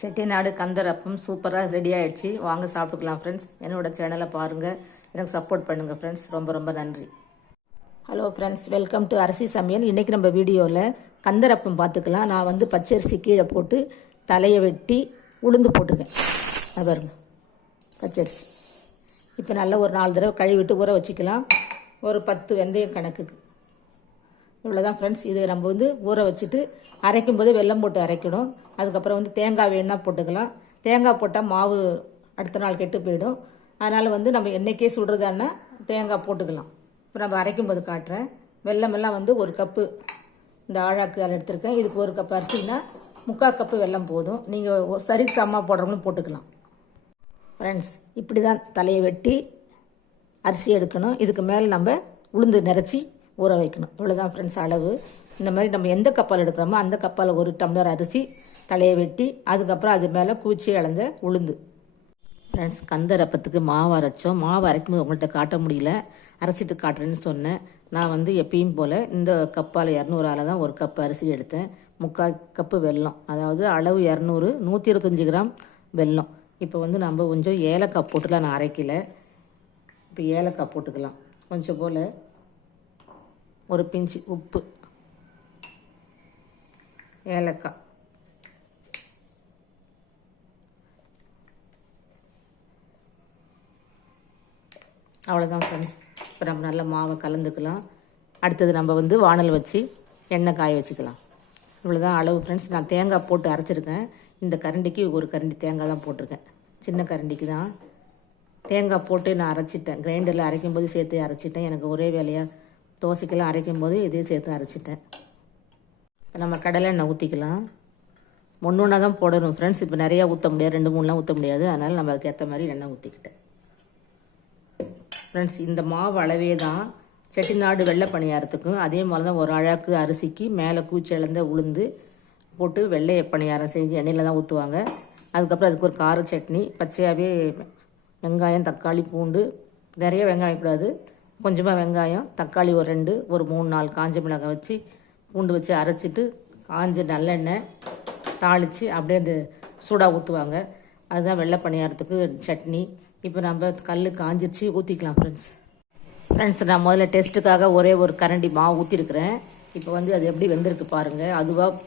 செட்டிநாடு கந்தரப்பம் சூப்பராக ரெடி ஆயிடுச்சு. வாங்க சாப்பிட்டுக்கலாம் ஃப்ரெண்ட்ஸ் என்னோட சேனலை பாருங்கள் எனக்கு சப்போர்ட் பண்ணுங்கள் ஃப்ரெண்ட்ஸ் ரொம்ப ரொம்ப நன்றி. ஹலோ ஃப்ரெண்ட்ஸ் வெல்கம் டு அரிசி சமையல். இன்றைக்கி நம்ம வீடியோவில் கந்தரப்பம் பார்த்துக்கலாம். நான் வந்து பச்சரிசி கீழே போட்டு தலையை வெட்டி உளுந்து போட்டிருக்கேன். பாருங்க. பச்சரிசி. இப்போ நல்லா ஒரு நாலு தடவை கழுவிட்டு ஊற வச்சுக்கலாம். ஒரு பத்து வெந்தயம் கணக்குக்கு இவ்வளோதான் ஃப்ரெண்ட்ஸ் இது நம்ம வந்து ஊற வச்சுட்டு அரைக்கும் போது வெல்லம் போட்டு அரைக்கணும். அதுக்கப்புறம் வந்து தேங்காய் வேணால் போட்டுக்கலாம். தேங்காய் போட்டால் மாவு அடுத்த நாள் கெட்டு போயிடும். அதனால் வந்து நம்ம என்றைக்கே சுடுறதானா தேங்காய் போட்டுக்கலாம். இப்போ நம்ம அரைக்கும் போது காட்டுறேன். வெல்லமெல்லாம் வந்து ஒரு கப்பு இந்த ஆழாக்கு அதில் எடுத்திருக்கேன். இதுக்கு ஒரு கப் அரிசினா முக்கால் கப்பு வெல்லம் போதும். நீங்கள் சரிக்கு சம்மா போடுறவங்களும் போட்டுக்கலாம். ஃப்ரெண்ட்ஸ் இப்படி தான் தலையை வெட்டி அரிசி எடுக்கணும். இதுக்கு மேலே நம்ம உளுந்து நிறச்சி ஊற வைக்கணும். இவ்வளோதான் ஃப்ரெண்ட்ஸ் அளவு. இந்த மாதிரி நம்ம எந்த கப்பால் எடுக்கிறோமோ அந்த கப்பால் ஒரு டம்ளர் அரிசி தலையை வெட்டி அதுக்கப்புறம் அது மேலே கூச்சி அளந்த உளுந்து. ஃப்ரெண்ட்ஸ் கந்தரப்பத்துக்கு மாவு அரைச்சோம். மாவு அரைக்கும் போது உங்கள்கிட்ட காட்ட முடியல. அரைச்சிட்டு காட்டுறேன்னு சொன்னேன். நான் வந்து எப்பயும் போல் இந்த கப்பால் இரநூறால் தான் ஒரு கப் அரிசி எடுத்தேன். முக்கால் கப்பு வெல்லம். அதாவது அளவு இரநூறு நூற்றி இருபத்தஞ்சி கிராம் வெல்லம். இப்போ வந்து நம்ம கொஞ்சம் ஏலக்காய் போட்டுலாம் நான் அரைக்கல. இப்போ ஏலக்காய் போட்டுக்கலாம். கொஞ்சம் போல் ஒரு பிஞ்சு உப்பு. ஏலக்காய். அவ்வளோதான் ஃப்ரெண்ட்ஸ் இப்போ நம்ம நல்லா மாவை கலந்துக்கலாம். அடுத்தது நம்ம வந்து வானல் வச்சு எண்ணெய் காய வச்சுக்கலாம். இவ்வளோதான் அளவு ஃப்ரெண்ட்ஸ் நான் தேங்காய் போட்டு அரைச்சிருக்கேன். இந்த கரண்டிக்கு ஒரு கரண்டி தேங்காய் தான் போட்டிருக்கேன். சின்ன கரண்டிக்கு தான். தேங்காய் போட்டு நான் அரைச்சிட்டேன். கிரைண்டரில் அரைக்கும் போது சேர்த்து அரைச்சிட்டேன். எனக்கு ஒரே வேலையாக தோசைக்கெல்லாம் அரைக்கும் போது இதையும் சேர்த்து அரைச்சிட்டேன். இப்போ நம்ம கடலை எண்ணெய் ஊற்றிக்கலாம் ஒன்று ஒன்றா தான் போடணும் ஃப்ரெண்ட்ஸ் இப்போ நிறையா ஊற்ற முடியாது. ரெண்டு மூணுலாம் ஊற்ற முடியாது. அதனால் நம்ம அதுக்கேற்ற மாதிரி எண்ணெய் ஊற்றிக்கிட்டேன் ஃப்ரெண்ட்ஸ் இந்த மாவு அளவே தான் செட்டிநாடு வெள்ளை பணியாரத்துக்கும் அதே மாதிரி தான் ஒரு அழகு அரிசிக்கு மேலே கூச்சி உளுந்து போட்டு வெள்ளை பணியாரம் செஞ்சு எண்ணெயில் தான் ஊற்றுவாங்க அதுக்கப்புறம் அதுக்கு ஒரு கார சட்னி பச்சையாகவே வெங்காயம் தக்காளி பூண்டு நிறைய வெங்காயம் கூடாது. கொஞ்சமாக வெங்காயம் தக்காளி ஒரு ரெண்டு ஒரு மூணு நாலு காஞ்ச மிளகாய் வச்சு பூண்டு வச்சு அரைச்சிட்டு காஞ்ச நல்லெண்ணெய் தாளித்து அப்படியே அந்த சூடாக ஊற்றுவாங்க அதுதான் வெள்ளை பணியாரத்துக்கு சட்னி. இப்போ நம்ம கல் காஞ்சிருச்சு ஊற்றிக்கலாம் ஃப்ரெண்ட்ஸ் ஃப்ரெண்ட்ஸ் நான் முதல்ல டெஸ்ட்டுக்காக ஒரே ஒரு கரண்டி மாவு ஊற்றிருக்கிறேன் இப்போ வந்து அது எப்படி வெந்திருக்கு பாருங்கள் அதுவாக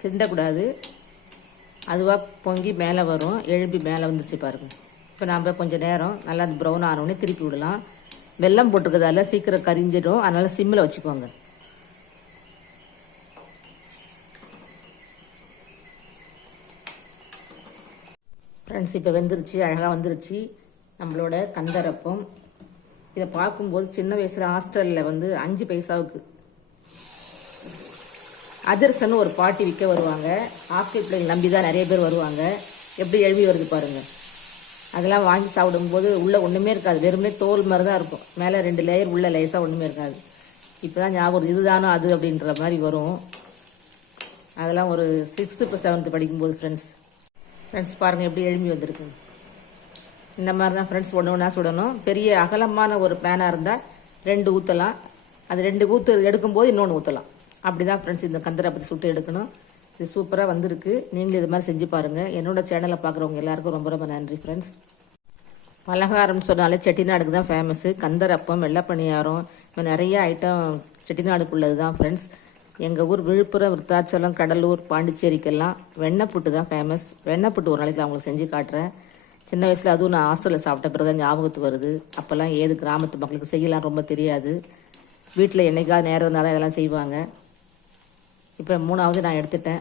கிண்டக்கூடாது. அதுவாக பொங்கி மேலே வரும். எழும்பி மேலே வந்துச்சு பாருங்கள் இப்போ நம்ம கொஞ்சம் நேரம் நல்லா அந்த ப்ரௌன் ஆனோடனே திருப்பி விடலாம். வெள்ளம் போட்டிருக்கிறதால சீக்கிரம் கரிஞ்சிடும். அதனால் சிம்மில் வச்சுக்கோங்க. ஃப்ரெண்ட்ஸ் இப்போ வெந்துருச்சு. அழகாக வந்துருச்சு. நம்மளோட கந்தரப்பம். இதை பார்க்கும்போது சின்ன வயசில் ஹாஸ்டலில் வந்து அஞ்சு பைசாவுக்கு அதிரசன்னு ஒரு பாட்டி விற்க வருவாங்க. ஹாஸ்டல் பிள்ளைங்க நம்பி தான் நிறைய பேர் வருவாங்க. எப்படி எழுதி வருது பாருங்கள் அதெல்லாம் வாங்கி சாப்பிடும்போது உள்ளே ஒன்றுமே இருக்காது. வெறுமனே தோல் மாதிரி தான் இருக்கும். மேலே ரெண்டு லேயர் உள்ளே லேசாக ஒன்றுமே இருக்காது. இப்போ தான் ஞாபகம் இதுதானோ அது அப்படின்ற மாதிரி வரும். அதெல்லாம் ஒரு சிக்ஸ்த்து இப்போ செவன்த்து படிக்கும்போது ஃப்ரெண்ட்ஸ் ஃப்ரெண்ட்ஸ் பாருங்கள் எப்படி எழும்பி வந்திருக்கு இந்த மாதிரி தான் ஃப்ரெண்ட்ஸ் ஒன்று ஒன்றா சுடணும். பெரிய அகலமான ஒரு பேனாக இருந்தால் ரெண்டு ஊற்றலாம் அது ரெண்டு ஊற்று எடுக்கும்போது இன்னொன்று ஊற்றலாம் அப்படி தான் ஃப்ரெண்ட்ஸ் இந்த பற்றி சுட்டு எடுக்கணும். இது சூப்பராக வந்திருக்கு. நீங்களும் இது மாதிரி செஞ்சு பாருங்கள் என்னோட சேனலை பார்க்குறவங்க எல்லாருக்கும் ரொம்ப ரொம்ப நன்றி ஃப்ரெண்ட்ஸ் பலகாரம்னு சொன்னாலே செட்டிநாடுக்கு தான் ஃபேமஸ்ஸு கந்தரப்பம் வெள்ளப்பணியாரம் இப்போ நிறைய ஐட்டம் செட்டிநாடுக்குள்ளது தான் ஃப்ரெண்ட்ஸ் எங்கள் ஊர் விழுப்புரம் விருத்தாச்சலம் கடலூர் பாண்டிச்சேரிக்கெல்லாம் வெண்ணப்புட்டு தான் ஃபேமஸ் வெண்ணெய் புட்டு ஒரு நாளைக்கு நான் செஞ்சு காட்டுறேன். சின்ன வயசில் அதுவும் நான் ஹாஸ்டலில் சாப்பிட்ட பிறகு தான் ஞாபகத்துக்கு வருது. அப்போல்லாம் ஏது கிராமத்து மக்களுக்கு செய்யலாம் ரொம்ப தெரியாது. வீட்டில் என்னைக்காவது நேரம் இருந்தால் தான் இதெல்லாம் செய்வாங்க. இப்போ மூணாவது நான் எடுத்துட்டேன்.